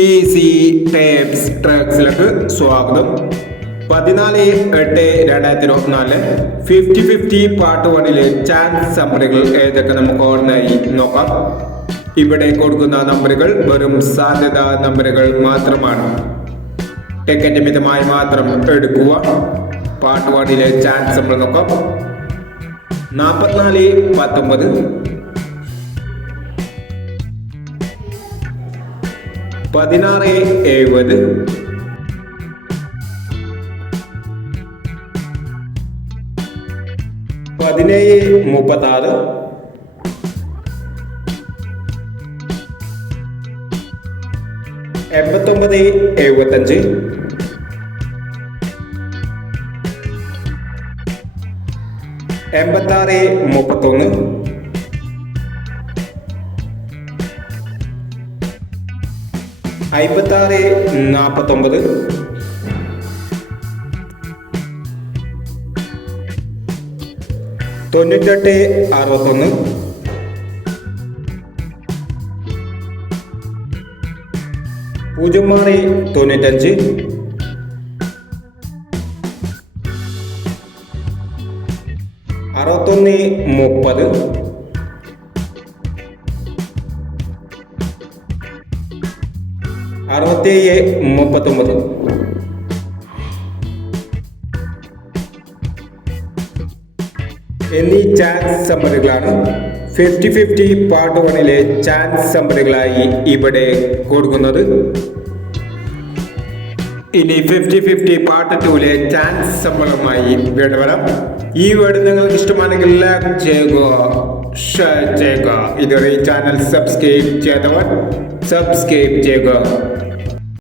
Easy tapes ട്രാക്സിലേക്ക് സ്വാഗതം. 14/8/2024 50-50 part 1-ലെ chance നമ്പറുകൾ ഏതൊക്കെ നമുക്ക് ഓർമ്മയായി നോക്കാം. ഇവിടെ കൊടുക്കുന്ന നമ്പറുകൾ വെറും സാധ്യതാ നമ്പറുകൾ മാത്രമാണ്. ടിക്കറ്റ് മിതമായി മാത്രം എടുക്കുക. പാർട്ട് 1-ലെ ചാൻസ് നമ്മൾ നോക്കാം. 44-19, 16-70, 17-36, 89-75, 86-31, 56-49, 98-61, 06-95, 61-30, 67-39. എന്നീ ചാൻസ് നമ്പറുകളാണ് 50-50 പാർട്ട് 1-ലെ ചാൻസ് നമ്പറുകളായി ഇവിടെ കൊടുക്കുന്നത്. ഇനി 50-50 പാർട്ട് 2-ലെ ചാൻസ് നമ്പറുമായി വീണ്ടും വരാം. ഈ വീഡിയോ നിങ്ങൾക്ക് ഇഷ്ടമാണെങ്കിൽ ലൈക്ക് ചെയ്യുക, ഷെയർ ചെയ്യുക. ഇതുവരെ ഈ ചാനൽ സബ്സ്ക്രൈബ് ചെയ്തവർ സബ്സ്ക്രൈബ് ചെയ്യുക.